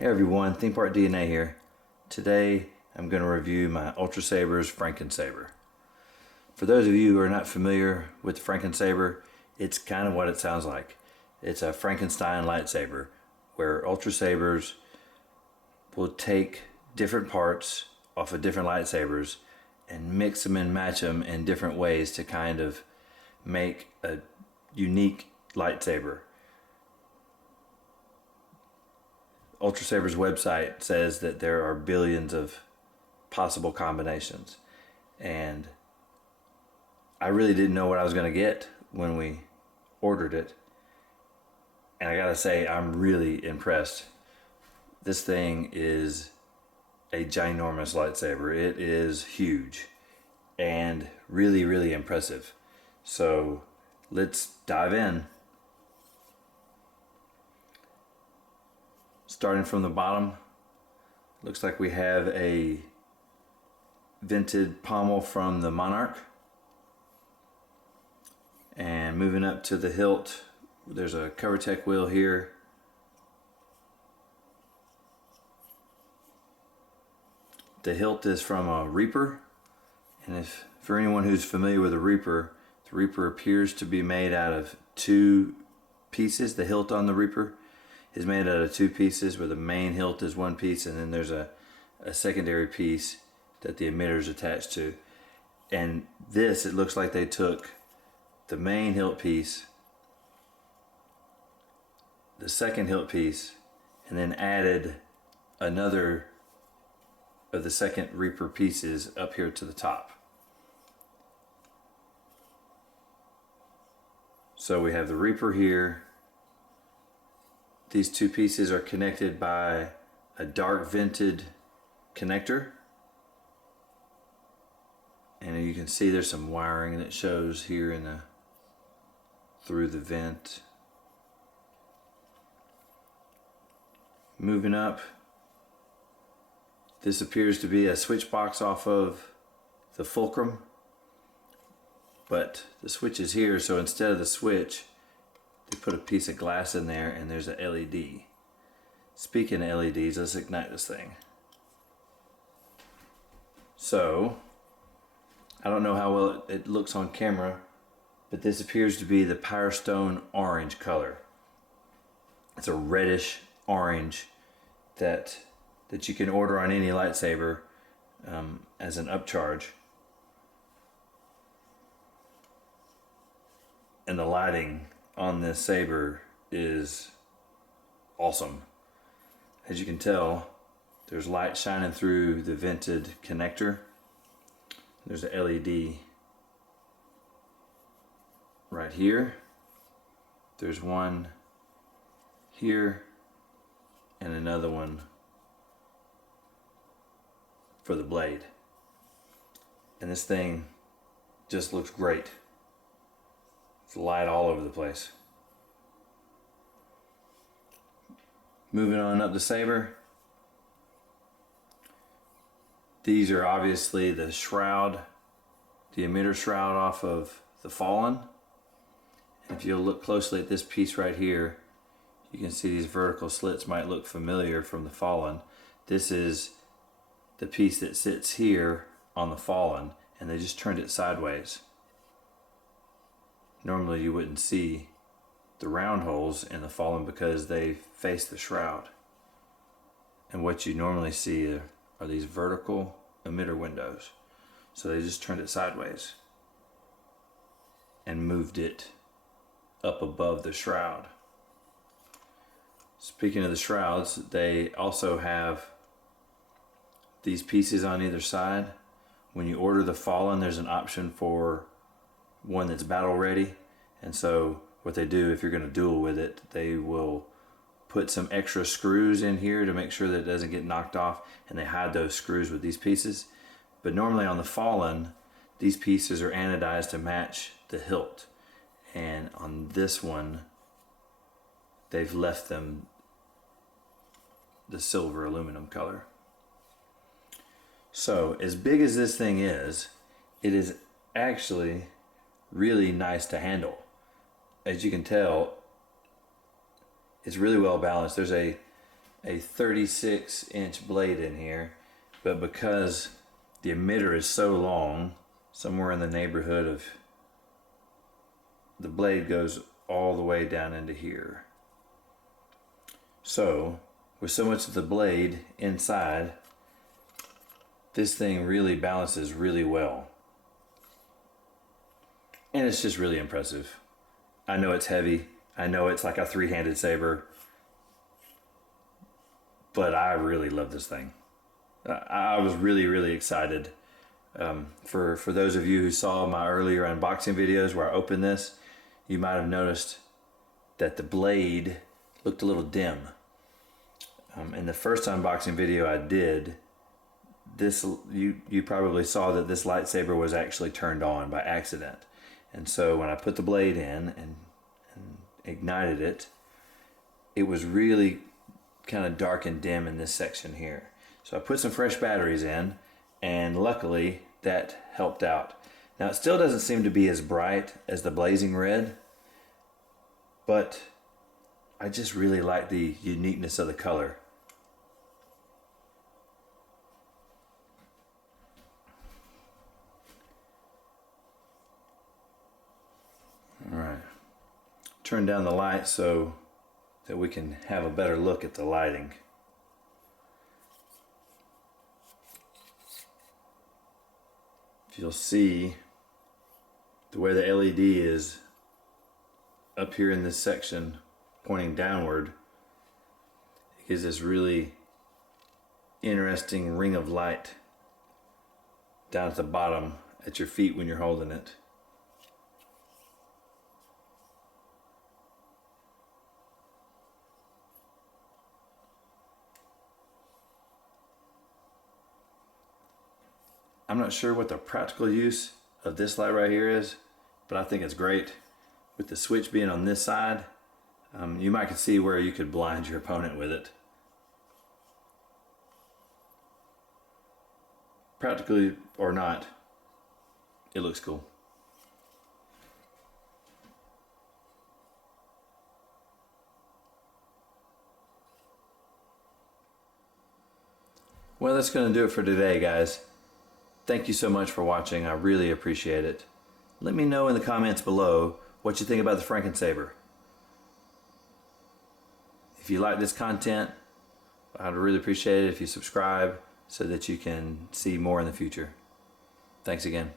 Hey everyone, Theme Park DNA here. Today I'm going to review my Ultrasabers Frankensaber. For those of you who are not familiar with the Frankensaber, it's kind of what it sounds like. It's a Frankenstein lightsaber where Ultrasabers will take different parts off of different lightsabers and mix them and match them in different ways to kind of make a unique lightsaber. Ultrasaber's website says that there are billions of possible combinations, and I really didn't know what I was going to get when we ordered it, and I gotta say I'm really impressed. This thing is a ginormous lightsaber. It is huge and really impressive. So let's dive in. Starting from the bottom, looks like we have a vented pommel from the Monarch. And moving up to the hilt, there's a CoverTech wheel here. The hilt is from a Reaper, and for anyone who's familiar with a Reaper, the Reaper appears to be made out of two pieces. The hilt on the Reaper is made out of two pieces, where the main hilt is one piece and then there's a secondary piece that the emitter is attached to. And this, it looks like they took the main hilt piece, the second hilt piece, and then added another of the second Reaper pieces up here to the top. So we have the Reaper here. These two pieces are connected by a dark vented connector. And you can see there's some wiring that shows here through the vent. Moving up, this appears to be a switch box off of the fulcrum, but the switch is here, so instead of the switch, they put a piece of glass in there and there's a LED. Speaking of LEDs, let's ignite this thing. So, I don't know how well it looks on camera, but this appears to be the Power Stone orange color. It's a reddish orange that you can order on any lightsaber as an upcharge. And the lighting on this saber is awesome. As you can tell, there's light shining through the vented connector. There's a LED right here. There's one here and another one for the blade. And this thing just looks great. It's light all over the place. Moving on up the saber. These are obviously the shroud, the emitter shroud off of the Fallen. And if you'll look closely at this piece right here, you can see these vertical slits might look familiar from the Fallen. This is the piece that sits here on the Fallen, and they just turned it sideways. Normally you wouldn't see the round holes in the Fallen because they face the shroud. And what you normally see are these vertical emitter windows. So they just turned it sideways and moved it up above the shroud. Speaking of the shrouds, they also have these pieces on either side. When you order the Fallen, there's an option for one that's battle ready, and so what they do, if you're going to duel with it, they will put some extra screws in here to make sure that it doesn't get knocked off, and they hide those screws with these pieces. But normally on the Fallen, these pieces are anodized to match the hilt, and on this one they've left them the silver aluminum color. So as big as this thing is, it is actually really nice to handle. As you can tell, it's really well balanced. There's a a 36-inch blade in here, but because the emitter is so long, somewhere in the neighborhood of, the blade goes all the way down into here. So with so much of the blade inside, this thing really balances really well. And it's just really impressive. I know it's heavy. I know it's like a three-handed saber. But I really love this thing. I was really, really excited. For those of you who saw my earlier unboxing videos where I opened this, you might have noticed that the blade looked a little dim. In the first unboxing video I did, you probably saw that this lightsaber was actually turned on by accident. And so when I put the blade in and ignited it, it was really kind of dark and dim in this section here. So I put some fresh batteries in, and luckily that helped out. Now it still doesn't seem to be as bright as the blazing red, but I just really like the uniqueness of the color. All right, turn down the light so that we can have a better look at the lighting. If you'll see, the way the LED is up here in this section pointing downward, it gives this really interesting ring of light down at the bottom at your feet when you're holding it. I'm not sure what the practical use of this light right here is, but I think it's great. With the switch being on this side, you might could see where you could blind your opponent with it. Practically or not, it looks cool. Well, that's going to do it for today, guys. Thank you so much for watching. I really appreciate it. Let me know in the comments below what you think about the Frankensaber. If you like this content, I'd really appreciate it if you subscribe so that you can see more in the future. Thanks again.